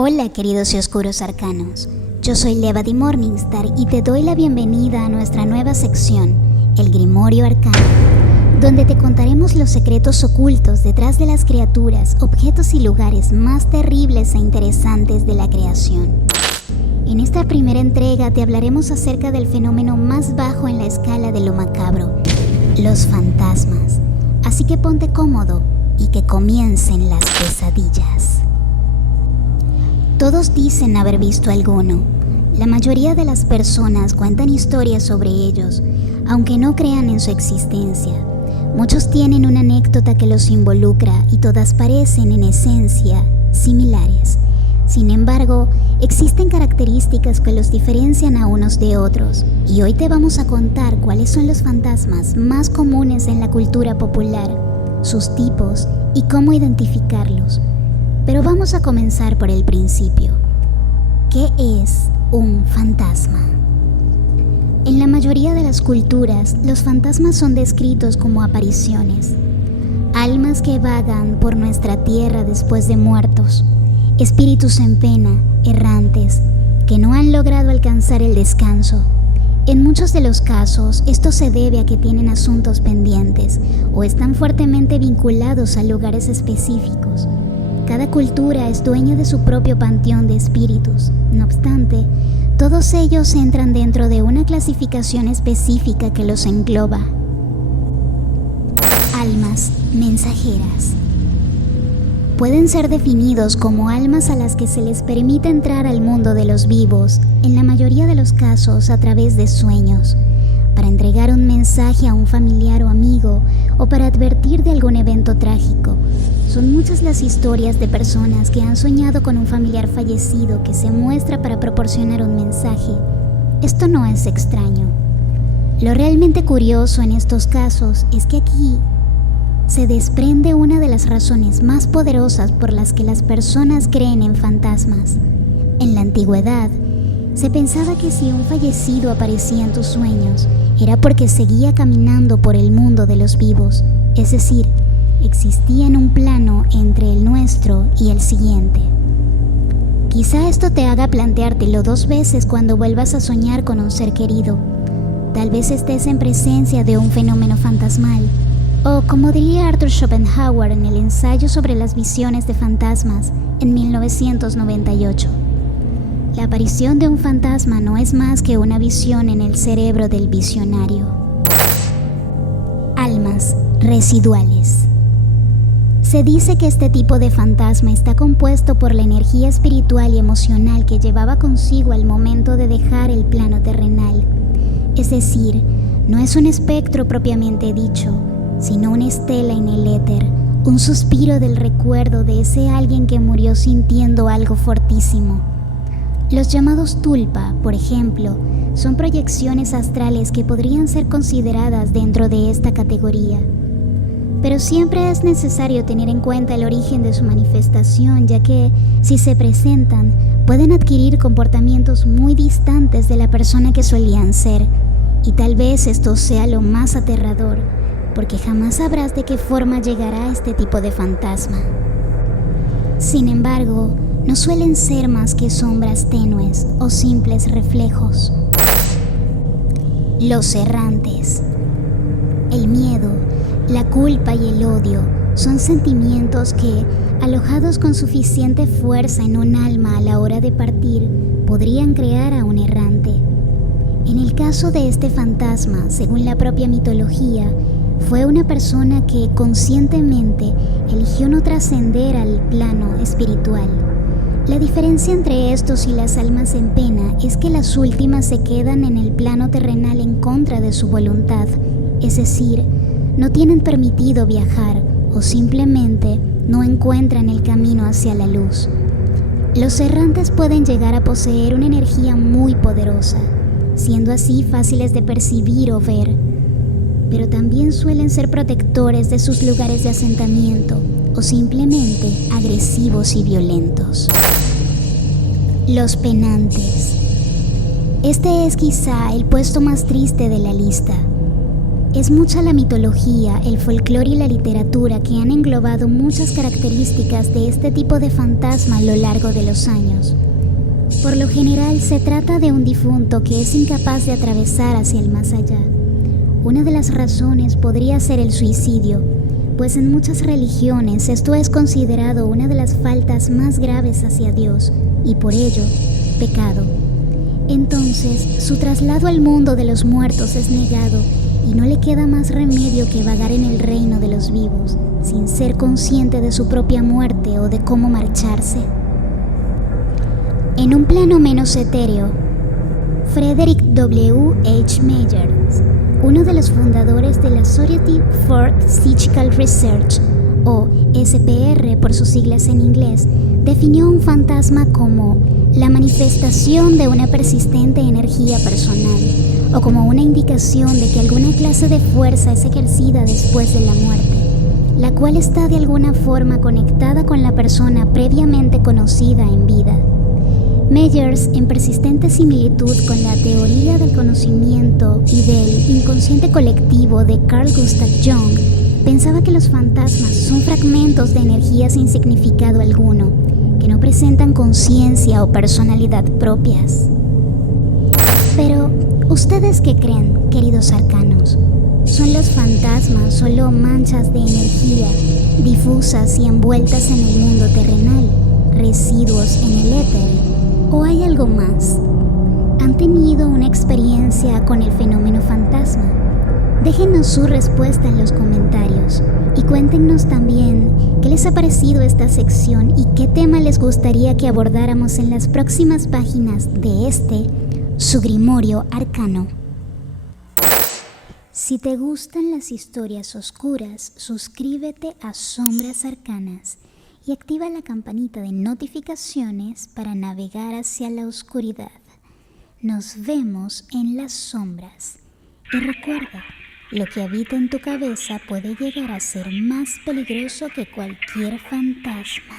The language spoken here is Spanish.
Hola queridos y oscuros arcanos, yo soy Levady Morningstar y te doy la bienvenida a nuestra nueva sección, el Grimorio Arcano, donde te contaremos los secretos ocultos detrás de las criaturas, objetos y lugares más terribles e interesantes de la creación. En esta primera entrega te hablaremos acerca del fenómeno más bajo en la escala de lo macabro, los fantasmas. Así que ponte cómodo y que comiencen las pesadillas. Todos dicen haber visto alguno. La mayoría de las personas cuentan historias sobre ellos, aunque no crean en su existencia. Muchos tienen una anécdota que los involucra y todas parecen en esencia similares. Sin embargo, existen características que los diferencian a unos de otros, y hoy te vamos a contar cuáles son los fantasmas más comunes en la cultura popular, sus tipos y cómo identificarlos. Pero vamos a comenzar por el principio. ¿Qué es un fantasma? En la mayoría de las culturas, los fantasmas son descritos como apariciones, almas que vagan por nuestra tierra después de muertos, espíritus en pena, errantes, que no han logrado alcanzar el descanso. En muchos de los casos, esto se debe a que tienen asuntos pendientes o están fuertemente vinculados a lugares específicos. Cada cultura es dueña de su propio panteón de espíritus. No obstante, todos ellos entran dentro de una clasificación específica que los engloba. Almas mensajeras. Pueden ser definidos como almas a las que se les permite entrar al mundo de los vivos, en la mayoría de los casos a través de sueños, para entregar un mensaje a un familiar o amigo o para advertir de algún evento trágico. Son muchas las historias de personas que han soñado con un familiar fallecido que se muestra para proporcionar un mensaje. Esto no es extraño. Lo realmente curioso en estos casos es que aquí se desprende una de las razones más poderosas por las que las personas creen en fantasmas. En la antigüedad, se pensaba que si un fallecido aparecía en tus sueños, era porque seguía caminando por el mundo de los vivos, es decir, existía en un plano entre el nuestro y el siguiente. Quizá esto te haga planteártelo 2 veces cuando vuelvas a soñar con un ser querido. Tal vez estés en presencia de un fenómeno fantasmal, o como diría Arthur Schopenhauer en el ensayo sobre las visiones de fantasmas en 1998. La aparición de un fantasma no es más que una visión en el cerebro del visionario. Almas residuales. Se dice que este tipo de fantasma está compuesto por la energía espiritual y emocional que llevaba consigo al momento de dejar el plano terrenal. Es decir, no es un espectro propiamente dicho, sino una estela en el éter, un suspiro del recuerdo de ese alguien que murió sintiendo algo fortísimo. Los llamados tulpa, por ejemplo, son proyecciones astrales que podrían ser consideradas dentro de esta categoría. Pero siempre es necesario tener en cuenta el origen de su manifestación, ya que, si se presentan, pueden adquirir comportamientos muy distantes de la persona que solían ser, y tal vez esto sea lo más aterrador, porque jamás sabrás de qué forma llegará este tipo de fantasma. Sin embargo, no suelen ser más que sombras tenues o simples reflejos. Los errantes. El miedo, la culpa y el odio son sentimientos que, alojados con suficiente fuerza en un alma a la hora de partir, podrían crear a un errante. En el caso de este fantasma, según la propia mitología, fue una persona que conscientemente eligió no trascender al plano espiritual. La diferencia entre estos y las almas en pena es que las últimas se quedan en el plano terrenal en contra de su voluntad, es decir, no tienen permitido viajar o simplemente no encuentran el camino hacia la luz. Los errantes pueden llegar a poseer una energía muy poderosa, siendo así fáciles de percibir o ver, pero también suelen ser protectores de sus lugares de asentamiento o simplemente agresivos y violentos. Los penantes. Este es quizá el puesto más triste de la lista. Es mucha la mitología, el folclore y la literatura que han englobado muchas características de este tipo de fantasma a lo largo de los años. Por lo general se trata de un difunto que es incapaz de atravesar hacia el más allá. Una de las razones podría ser el suicidio, pues en muchas religiones esto es considerado una de las faltas más graves hacia Dios y por ello, pecado. Entonces, su traslado al mundo de los muertos es negado y no le queda más remedio que vagar en el reino de los vivos, sin ser consciente de su propia muerte o de cómo marcharse. En un plano menos etéreo, Frederick W. H. Myers, uno de los fundadores de la Society for Psychical Research, o SPR por sus siglas en inglés, definió un fantasma como la manifestación de una persistente energía personal, o como una indicación de que alguna clase de fuerza es ejercida después de la muerte, la cual está de alguna forma conectada con la persona previamente conocida en vida. Myers, en persistente similitud con la teoría del conocimiento y del inconsciente colectivo de Carl Gustav Jung, pensaba que los fantasmas son fragmentos de energía sin significado alguno, que no presentan conciencia o personalidad propias. Pero, ¿ustedes qué creen, queridos arcanos? ¿Son los fantasmas solo manchas de energía difusas y envueltas en el mundo terrenal, residuos en el éter? ¿O hay algo más? ¿Han tenido una experiencia con el fenómeno fantasma? Déjenos su respuesta en los comentarios y cuéntenos también qué les ha parecido esta sección y qué tema les gustaría que abordáramos en las próximas páginas de su Grimorio Arcano. Si te gustan las historias oscuras, suscríbete a Sombras Arcanas y activa la campanita de notificaciones para navegar hacia la oscuridad. Nos vemos en las sombras. Y recuerda, lo que habita en tu cabeza puede llegar a ser más peligroso que cualquier fantasma.